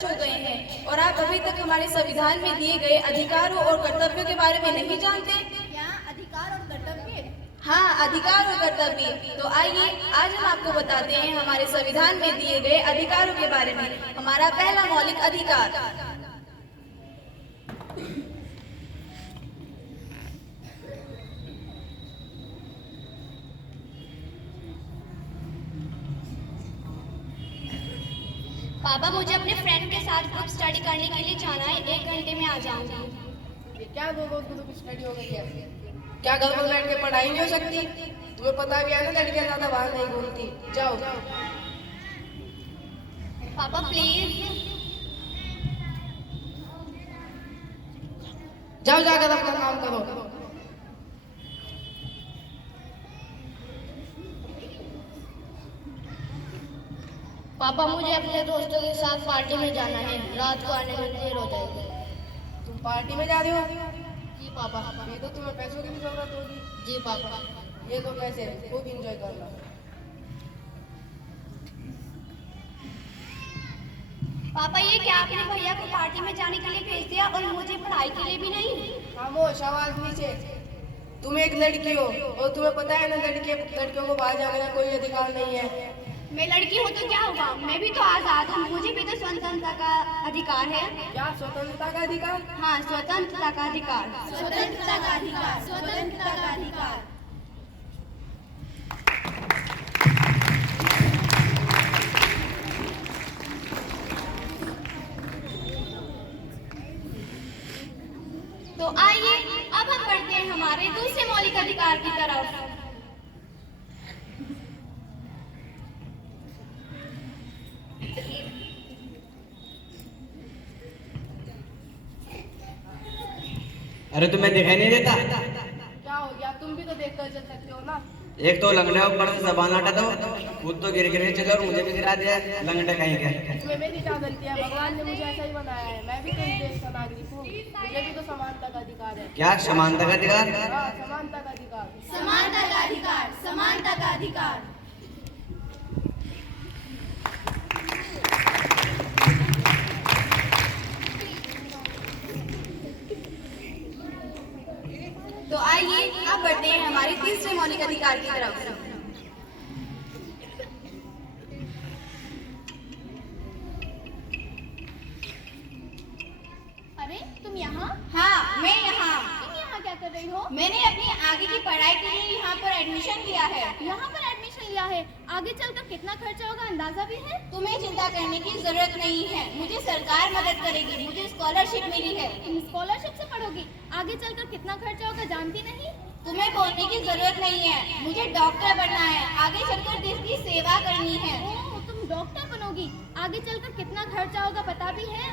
हो गए हैं और आप अभी तक हमारे संविधान में दिए गए अधिकारों और कर्तव्यों के बारे में नहीं जानते। क्या अधिकार और कर्तव्य? हाँ, अधिकार और कर्तव्य। तो आइए आज हम आपको बताते हैं हमारे संविधान में दिए गए अधिकारों के बारे में। हमारा पहला मौलिक अधिकार, पापा मुझे अपने फ्रेंड के साथ ग्रुप स्टडी करने के लिए जाना है, 1 घंटे में आ जाऊंगी। क्या ग्रुप स्टडी हो गई है? क्या घर पर बैठ के पढ़ाई नहीं हो सकती? तुम्हें पता भी है ना, लड़कियां ज्यादा बाहर नहीं घूमती। जाओ पापा प्लीज। जाओ, जाकर अपना काम करो। पापा मुझे अपने दोस्तों के साथ पार्टी में जाना है, रात को आने में देर हो जाएगी। तुम पार्टी में जा रही हो? जी पापा। ये तो तुम्हें पैसों की भी जरूरत होगी। जी पापा। ये तो पैसे खूब इंजॉय करना। पापा ये क्या आपने भैया को पार्टी में जाने के लिए भेज दिया और मुझे पढ़ाई के लिए भी नहीं? खामोश, आवाज नीचे। तुम एक लड़की हो और तुम्हें पता है ना, लड़कियों को बाहर जाने का कोई अधिकार नहीं है। मैं लड़की हूँ तो क्या हुआ, मैं भी तो आजाद हूँ, मुझे भी तो स्वतंत्रता का अधिकार है। क्या स्वतंत्रता का अधिकार? हाँ, स्वतंत्रता का अधिकार। स्वतंत्रता का अधिकार, स्वतंत्रता का अधिकार। तो आइए अब हम बढ़ते हैं हमारे दूसरे मौलिक अधिकार की तरफ। अरे तुम्हें दिखाई नहीं देता? क्या हो गया? तुम भी तो देखकर चल सकते हो ना। एक तो लंगड़े ऊपर से जबान हटा दो, खुद तो गिर चले और मुझे भी गिरा दिया। लंगड़े कहीं के। इसमें मेरी क्या गलती है? भगवान ने मुझे ऐसा ही बनाया है। मैं भी तो इस देश का नागरिक हूँ, मुझे भी तो समानता का अधिकार है। क्या समानता का अधिकार? हाँ, समानता का अधिकार। समानता का अधिकार, समानता का अधिकार। तो आइए अब बढ़ते हैं हमारे तीसरे मौलिक अधिकार की तरफ। अरे तुम यहाँ? हाँ, मैं यहाँ। तुम यहाँ क्या कर रही हो? मैंने अपनी आगे की पढ़ाई के लिए यहाँ पर एडमिशन लिया है। यहाँ पर एडमिशन लिया है, आगे चलकर कितना खर्चा होगा अंदाजा भी है? तुम्हें चिंता करने की जरूरत नहीं है, मुझे सरकार मदद करेगी, मुझे स्कॉलरशिप मिली है। तुम स्कॉलरशिप से पढ़ोगी, आगे चलकर कितना खर्चा होगा जानती नहीं? तुम्हें बोलने की जरूरत नहीं है, मुझे डॉक्टर बनना है, आगे चलकर देश की सेवा करनी है। ओह, तुम डॉक्टर बनोगी, आगे चलकर कितना खर्चा होगा पता भी है?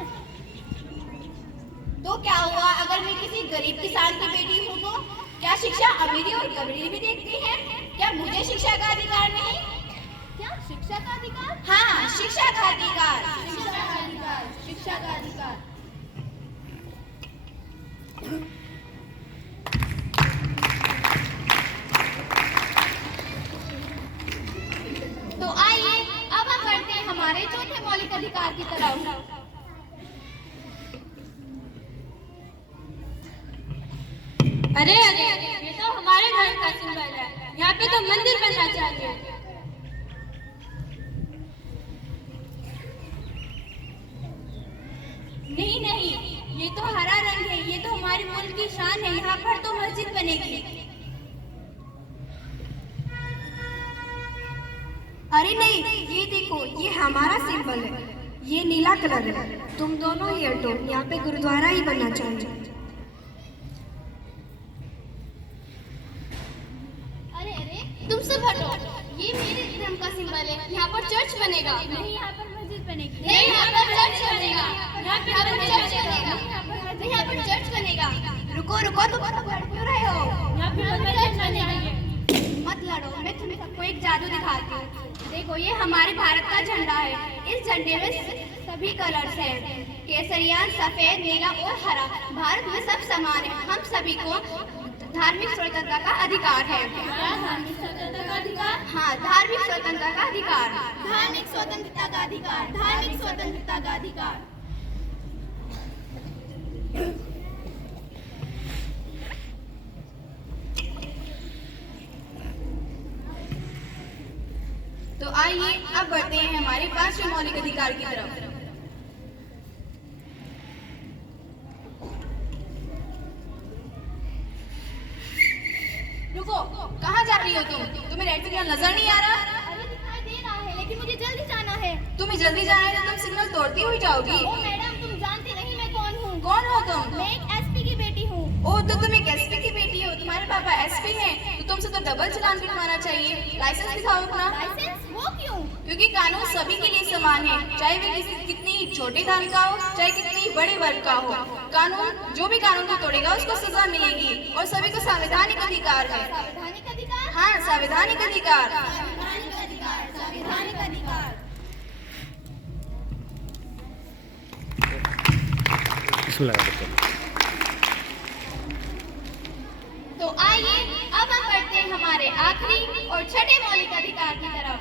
तो क्या हुआ अगर मैं किसी गरीब किसान की बेटी हूँ तो? क्या शिक्षा अमीरी और गरीबी भी देखती है? क्या मुझे शिक्षा का अधिकार नहीं? क्या शिक्षा का अधिकार? हाँ, शिक्षा का अधिकार। शिक्षा का अधिकार, शिक्षा का अधिकार। तो आइए अब हम बढ़ते हैं हमारे चौथे मौलिक अधिकार की तरफ। अरे ये तो हमारे धर्म का सिंबल है, यहाँ पे तो मंदिर बनना चाहिए। नहीं नहीं, ये तो हरा रंग है, ये तो हमारे मुल्क की शान है, यहाँ पर तो मस्जिद बनेगी। अरे नहीं, ये देखो, ये हमारा सिंबल है, ये नीला कलर है। तुम दोनों ही हटो, यहाँ पे गुरुद्वारा ही बनना चाहिए। अरे अरे तुम सब हटो, ये मेरे धर्म का सिंबल है, यहाँ पर चर्च बनेगा। नहीं, यहाँ पर मस्जिद बनेगी। नहीं, यहाँ पर चर्च बनेगा। यहाँ पर चर्च बनेगा। यहाँ पर चर्च बनेगा। रुको रुको, तुम सब लड़ क्यों रहे हो? यहाँ पर चर्च बनेगी। मत लड़ो, मैं तुम्हें सबको एक जादू दिखाती हूँ। देखो, ये हमारे भारत का झंडा है, इस झंडे में सभी कलर्स हैं, केसरिया, सफेद, नीला और हरा। भारत में सब समान है, हम सभी को धार्मिक स्वतंत्रता का अधिकार है। धार्मिक स्वतंत्रता का अधिकार? हाँ, धार्मिक स्वतंत्रता का अधिकार। धार्मिक स्वतंत्रता का अधिकार, धार्मिक स्वतंत्रता का अधिकार। अब बढ़ते हैं हमारे 5वें मौलिक अधिकार की तरफ। रुको, कहाँ जा रही हो तुम? तुम्हें रेड सिग्नल नजर नहीं आ रहा? अरे दिखाई दे रहा है, लेकिन मुझे जल्दी जाना है। तुम्हें जल्दी जाना है तो तुम सिग्नल तोड़ती हुई जाओगी। ओ मैडम, तुम जानती नहीं मैं कौन हूँ? कौन हो तुम? मैं एक एसपी की बेटी हूँ। ओह, तो तुम एक एसपी की बेटी हो। तुम्हारे पापा एसपी हैं, तो तुमसे तो डबल चालान कटवाना चाहिए। लाइसेंस दिखाओ अपना। लाइसेंस? वो क्यों? क्योंकि कानून सभी के लिए समान है, चाहे वे कितनी छोटे धर्म का हो, चाहे कितनी बड़े वर्ग का हो। कानून, जो भी कानून को तोड़ेगा उसको सजा मिलेगी और सभी को संवैधानिक अधिकार है। संवैधानिक अधिकार? हाँ, संवैधानिक अधिकार। संवैधानिक अधिकार, संवैधानिक अधिकार। तो आइए अब हम बढ़ते हैं हमारे आखिरी और छठे मौलिक अधिकार की तरफ।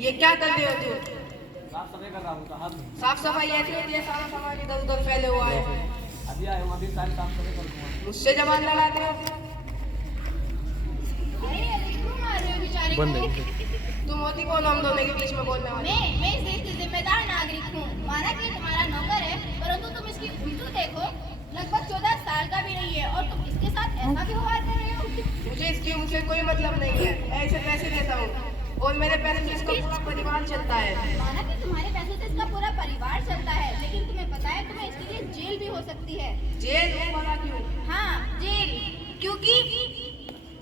ये क्या कर रहे हो तुम? साफ सफाई कर रहा हूँ साहब। साफ सफाई ऐसी होती है, सारा सामान इधर उधर फैले हुआ है। अभी आया हूँ, अभी सारी साफ सफाई कर दूंगा। मुझसे जबान लड़ाते हो? बंद है। तुम होती कौन हम दोनों के बीच में बोलने वाली? मैं इस देश की जिम्मेदार नागरिक हूँ। माना कि तुम्हारा नौकर है, परंतु तुम इसकी उल्टू देखो, लगभग 14 साल का भी नहीं है और तुम इसके साथ ऐसा व्यवहार कर रहे हो। मुझे इसकी उनसे कोई मतलब नहीं है। मैं इसे पैसे देता हूँ और मेरे पैसे से इसका पूरा परिवार चलता है। माना कि तुम्हारे पैसों से इसका पूरा परिवार चलता है, लेकिन तुम्हें पता है तुम्हें इसके लिए जेल भी हो सकती है। जेल? वाला क्यों? हाँ, जेल।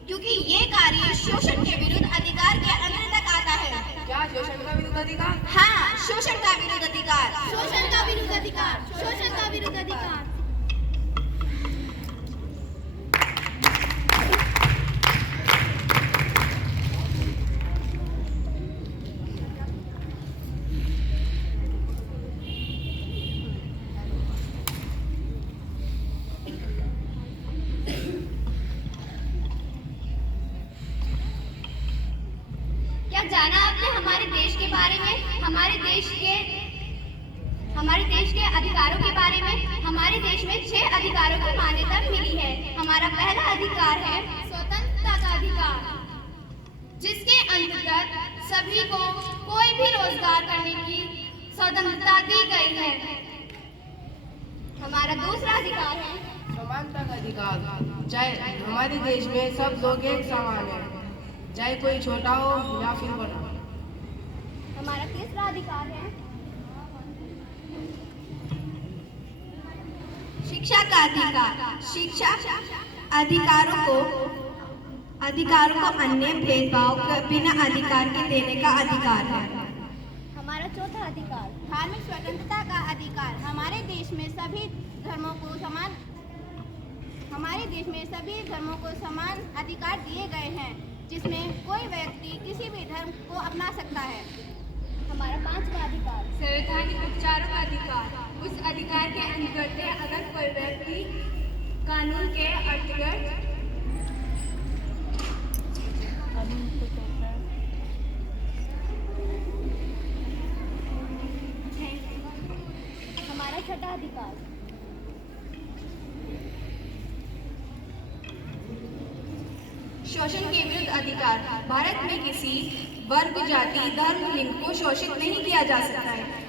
क्योंकि ये कार्य शोषण के विरुद्ध अधिकार के अंतर्गत आता है। क्या शोषण का विरुद्ध अधिकार? हाँ, शोषण का विरुद्ध अधिकार। शोषण का विरुद्ध अधिकार, शोषण का विरुद्ध अधिकार। क्या जाना आपने हमारे देश के बारे में, हमारे देश के अधिकारों के बारे में? हमारे देश में 6 अधिकारों की मान्यता मिली है। हमारा पहला अधिकार है स्वतंत्रता का अधिकार, जिसके अंतर्गत सभी को कोई भी रोजगार करने की स्वतंत्रता दी गई है। हमारा दूसरा अधिकार है समानता का अधिकार। चाहे हमारे देश में सब लोग एक समान है, चाहे कोई छोटा हो या फिर बड़ा। हमारा तीसरा अधिकार है शिक्षा का अधिकार। शिक्षा अधिकारों को अन्य भेदभाव के बिना अधिकार के देने का अधिकार है। हमारा चौथा अधिकार धार्मिक स्वतंत्रता का अधिकार। हमारे देश में सभी धर्मों को समान अधिकार दिए गए हैं, जिसमें कोई व्यक्ति किसी भी धर्म को अपना सकता है। हमारा पांचवा अधिकार संवैधानिक उपचारों का अधिकार। उस अधिकार के अंतर्गत अगर कोई व्यक्ति कानून के अंतर्गत हमारा छठा अधिकार शोषण के विरुद्ध अधिकार। भारत में किसी वर्ग, जाति, धर्म, लिंग को शोषित नहीं किया जा सकता है।